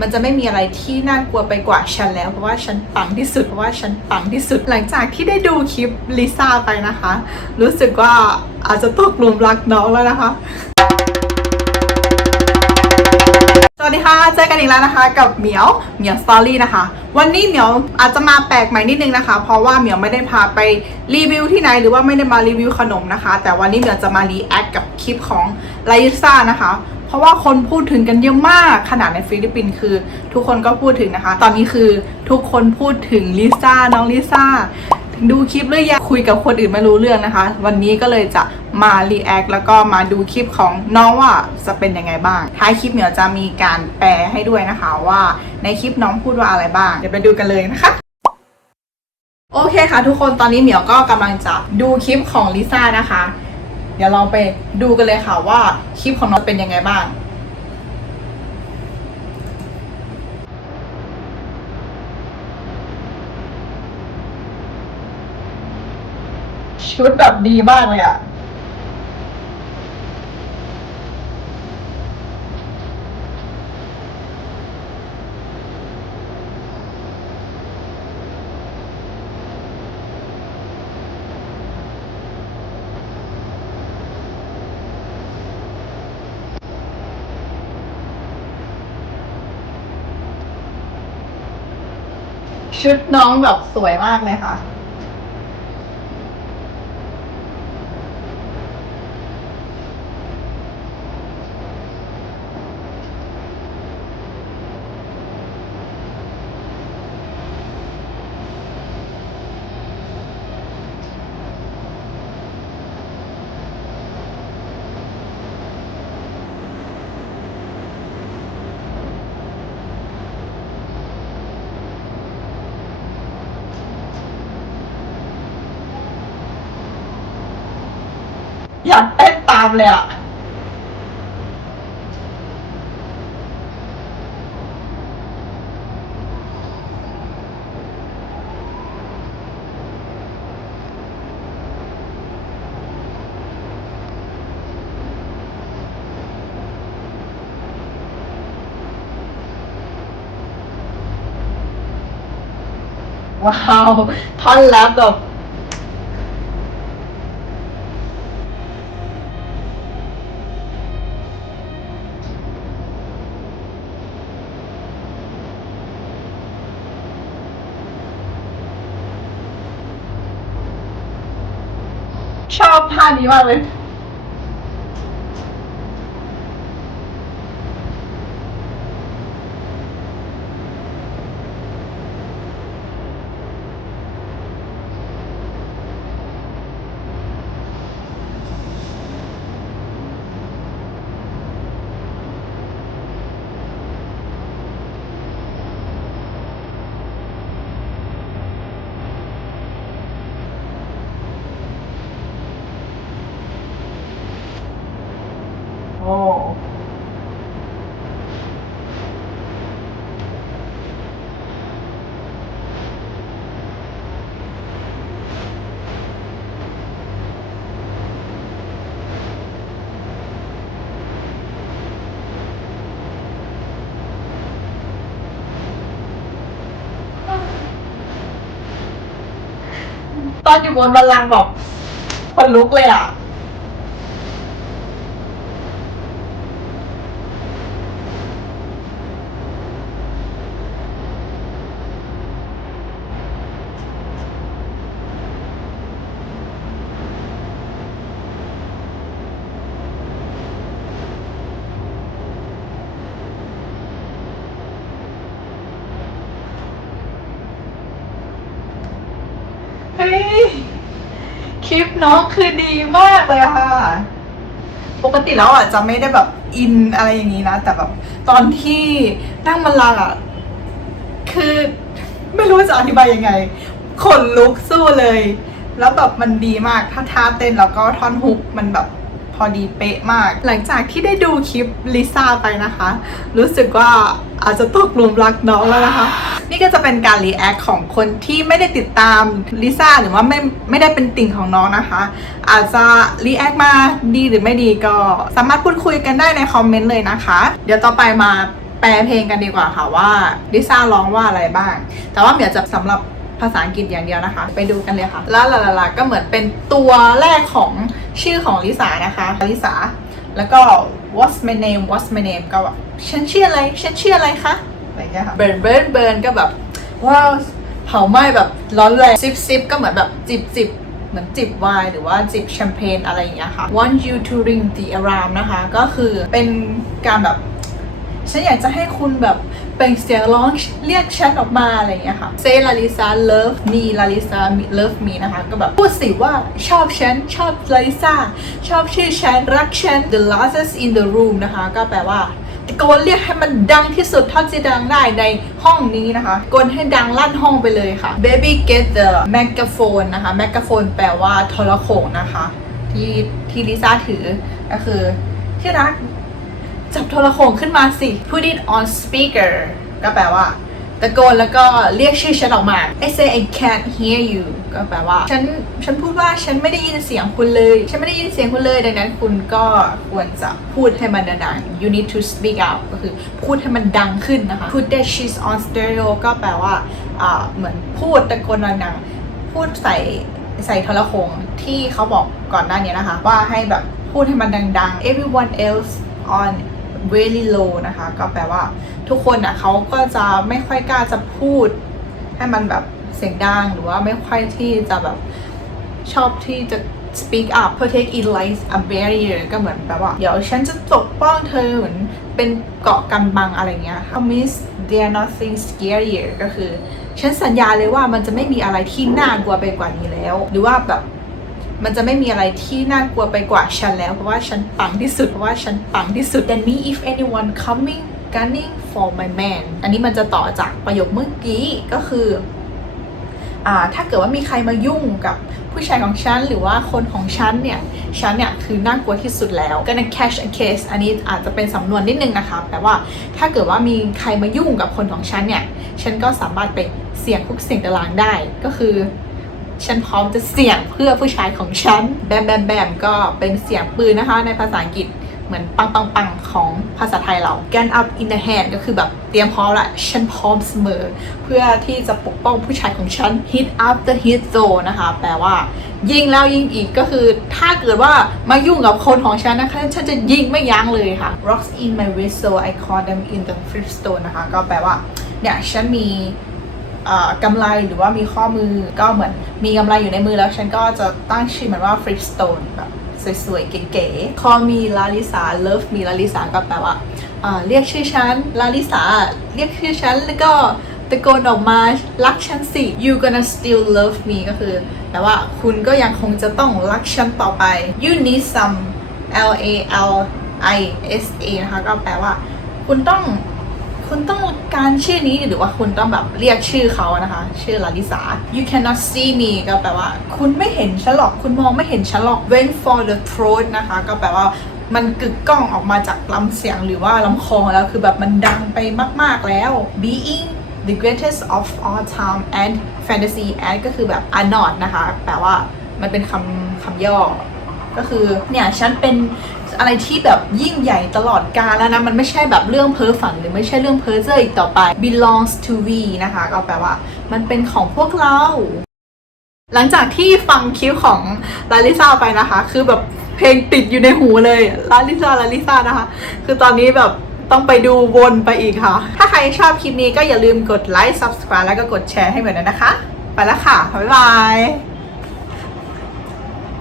มันจะไม่มีอะไรที่น่ากลัวไปกว่าฉันแล้วเพราะว่าฉันปังที่สุดเพราะว่าฉันปังที่สุด หลังจากที่ได้ดูคลิปลิซ่าไปนะคะ รู้สึกว่าอาจจะตกหลุมรักน้องแล้วนะคะสวัสดีค่ะ เจอกันอีกแล้วนะคะ กับเหมียวเหมียวสตอรี่นะคะ วันนี้เหมียวอาจจะมาแปลกใหม่นิดนึงนะคะ เพราะว่าเหมียวไม่ได้พาไปรีวิวที่ไหนหรือว่าไม่ได้มารีวิวขนมนะคะ แต่วันนี้เหมียวจะมารีแอคกับคลิปของไลซ่านะคะ เพราะว่าคนพูดถึงกันเยอะมากขนาดในฟิลิปปินส์คือ ทุกคนก็พูดถึงนะคะ ตอนนี้คือทุกคนพูดถึงลิซ่าน้องลิซ่าดูคลิปหรือยังคุยกับคนอื่นไม่รู้เรื่องนะคะ วันนี้ก็เลยจะมารีแอคแล้วก็มาดูคลิปของน้องว่าจะเป็นยังไงบ้าง ท้ายคลิปเหมียวจะมีการแปลให้ด้วยนะคะว่าในคลิปน้องพูดว่าอะไรบ้าง เดี๋ยวไปดูกันเลยนะคะ โอเคค่ะทุกคนตอนนี้เหมียวก็กำลังจะดูคลิปของลิซ่านะคะ เดี๋ยวเราไปดูกันเลยค่ะว่าคลิปของน้องเป็นยังไงบ้างชุดแบบดีมากเลยอะ ชุดน้องแบบสวยมากเลยค่ะ อยากเต้นตามเลยอะว้าวท่อนแรปแบบ ชอบท่านี้มากเลย โอ้ตอนอยู่บนบัลลังก์แบบคนลุกเลยอะ คลิปน้องคือดีมากเลยค่ะ ปกติแล้วอะจะไม่ได้แบบอินอะไรอย่างนี้นะ แต่แบบตอนที่นั่งบันลังอะ คือไม่รู้จะอธิบายยังไง ขนลุกสู้เลย แล้วแบบมันดีมาก ถ้าท่าเต้นแล้วก็ท่อนฮุกมันแบบ พอดีเป๊ะมาก หลังจากที่ได้ดูคลิปลิซ่าไปนะคะ รู้สึกว่าอาจจะตกหลุมรักน้องแล้วนะคะ นี่ก็จะเป็นการรีแอคของคนที่ไม่ได้ติดตามลิซ่าหรือว่าไม่ไม่ได้เป็นติ่งของน้องนะคะ อาจจะรีแอคมาดีหรือไม่ดีก็สามารถพูดคุยกันได้ในคอมเมนต์เลยนะคะ เดี๋ยวต่อไปมาแปลเพลงกันดีกว่าค่ะว่าลิซ่าร้องว่าอะไรบ้าง แต่ว่าเหมียวจะสำหรับภาษาอังกฤษอย่างเดียวนะคะ ไปดูกันเลยค่ะลาลาลาลาก็เหมือนเป็นตัวแรกของ ชื่อของลิซานะคะลิซ่าแล้วก็ what's my name what's my name ก็แบบฉันชื่ออะไรฉันชื่ออะไรคะอะไรอย่างเงี้ยค่ะ burn burn burn ก็แบบว้าวเผาไหม้แบบร้อนแรงซิปซิปก็เหมือนแบบจิบจิบเหมือนจิบไวน์หรือว่าจิบแชมเปญอะไรอย่างเงี้ยค่ะ want you to ring the alarm นะคะ ก็คือเป็นการแบบ ฉันอยากจะให้คุณแบบ เปล่งเสียงร้องเรียกฉันออกมาอะไรอย่างเงี้ยค่ะ Say Lalisa love me Lalisa love me นะคะ ก็แบบพูดสิว่าชอบฉัน ชอบ Lalisa ชอบชื่อฉัน รักฉัน The loudest in the room นะคะ ก็แปลว่าตะโกนเรียกให้มันดังที่สุดเท่าที่ดังได้ในห้องนี้นะคะกนให้ดังลั่นห้องไปเลยค่ะ Baby get the megaphone นะคะ megaphone แปลว่าโทรโขงนะคะ ที่ที่ลิซ่าถือก็คือที่รัก จับโทรโขงขึ้นมาสิ put it on speaker ก็แปลว่าตะโกนแล้วก็เรียกชื่อฉันออกมา I say I can't hear you ก็แปลว่า ฉันฉันพูดว่าฉันไม่ได้ยินเสียงคุณเลย ฉันไม่ได้ยินเสียงคุณเลย ดังนั้นคุณก็ควรจะพูดให้มันดังๆ you need to speak out ก็คือพูดให้มันดังขึ้นนะคะ put that she's on stereo ก็แปลว่าอ่าเหมือนพูดตะโกนดังๆ พูดใส่ใส่โทรโขงที่เขาบอกก่อนหน้านี้นะคะ ว่าให้แบบพูดให้มันดังๆ everyone else on very low นะคะ ก็แปลว่าทุกคนอะเขาก็จะไม่ค่อยกล้าจะพูด ให้มันแบบเสียงดังหรือว่าไม่ค่อยที่จะแบบชอบที่จะ speak up protect it like a barrier ก็เหมือนแบบว่า เดี๋ยวฉันจะปกป้องเธอเหมือนเป็นเกาะกำบังอะไรเงี้ย promise there nothing scarier ก็คือ ฉันสัญญาเลยว่ามันจะไม่มีอะไรที่น่ากลัวไปกว่านี้แล้ว หรือว่าแบบ มันจะไม่มีอะไรที่น่ากลัวไปกว่าฉันแล้ว เพราะว่าฉันปังที่สุด เพราะว่าฉันปังที่สุด Then me if anyone coming gunning for my man อันนี้มันจะต่อจากประโยคเมื่อกี้ก็คืออ่าถ้าเกิดว่ามีใครมายุ่งกับผู้ชายของฉัน หรือว่าคนของฉันเนี่ยฉันเนี่ยคือน่ากลัวที่สุดแล้ว gonna catch a case อันนี้อาจจะเป็นสำนวนนิดนึงนะคะแปลว่าถ้าเกิดว่ามีใครมายุ่งกับคนของฉันเนี่ยฉันก็สามารถไปเสี่ยงคุกเสี่ยงตารางได้ก็คือ ฉันพร้อมจะเสี่ยงเพื่อผู้ชายของฉัน แบมแบมแบมก็เป็นเสียงปืนนะคะ ในภาษาอังกฤษเหมือนปังปังปังของภาษาไทยเรา Gun up in the hand ก็คือแบบเตรียมพร้อมละ ฉันพร้อมเสมอ เพื่อที่จะปกป้องผู้ชายของฉัน hit after hit though นะคะ แปลว่า ยิงแล้วยิงอีกก็คือถ้าเกิดว่ามายุ่งกับคนของฉันนะคะ ฉันจะยิงไม่ยั้งเลยค่ะ rocks in my wrist so I call them in the thrift store นะคะ ก็แปลว่าเนี่ยฉันมี กำไรหรือว่ามีข้อมือก็เหมือนมีกำไรอยู่ในมือแล้วฉันก็จะตั้งชื่อมันว่า Flip Stone แบบสวยๆ เก๋ๆ Call me Lalisa Love me Lalisa ก็แปลว่าเรียกชื่อฉัน Lalisa เรียกชื่อฉันแล้วก็ตะโกนออกมารักฉันสิ you gonna still love me ก็คือแปลว่าคุณก็ยังคงจะต้องรักฉันต่อไป you need some L A L I S A นะคะก็แปลว่า คุณต้อง คุณต้องการชื่อนี้หรือว่าคุณต้องแบบเรียกชื่อเขานะคะ ชื่อลาลิสา you cannot see me ก็แปลว่า คุณไม่เห็นฉันหรอก คุณมองไม่เห็นฉันหรอก wait for the throat นะคะ ก็แปลว่ามันกึกก้องออกมาจากลำเสียงหรือว่าลำคอแล้วคือแบบมันดังไปมาก ๆแล้ว being the greatest of all time and fantasy and ก็คือแบบ are not นะคะ แปลว่ามันเป็นคำคำย่อ ก็คือเนี่ยฉันเป็น อะไรที่แบบยิ่งใหญ่ตลอดกาลแล้วนะ มันไม่ใช่แบบเรื่องเพ้อฝันหรือไม่ใช่เรื่องเพ้อเจ้ออีกต่อไป belongs to we นะคะ ก็แปลว่า มันเป็นของพวกเรา หลังจากที่ฟังคิวของลาลิซาไปนะคะ คือแบบเพลงติดอยู่ในหูเลยลาลิซาลาลิซานะคะ คือตอนนี้แบบต้องไปดูวนไปอีกค่ะ ถ้าใครชอบคลิปนี้ก็อย่าลืมกดไลค์ subscribe แล้วก็กดแชร์ให้เหมือนกันนะคะ ไปแล้วค่ะ บ๊ายบาย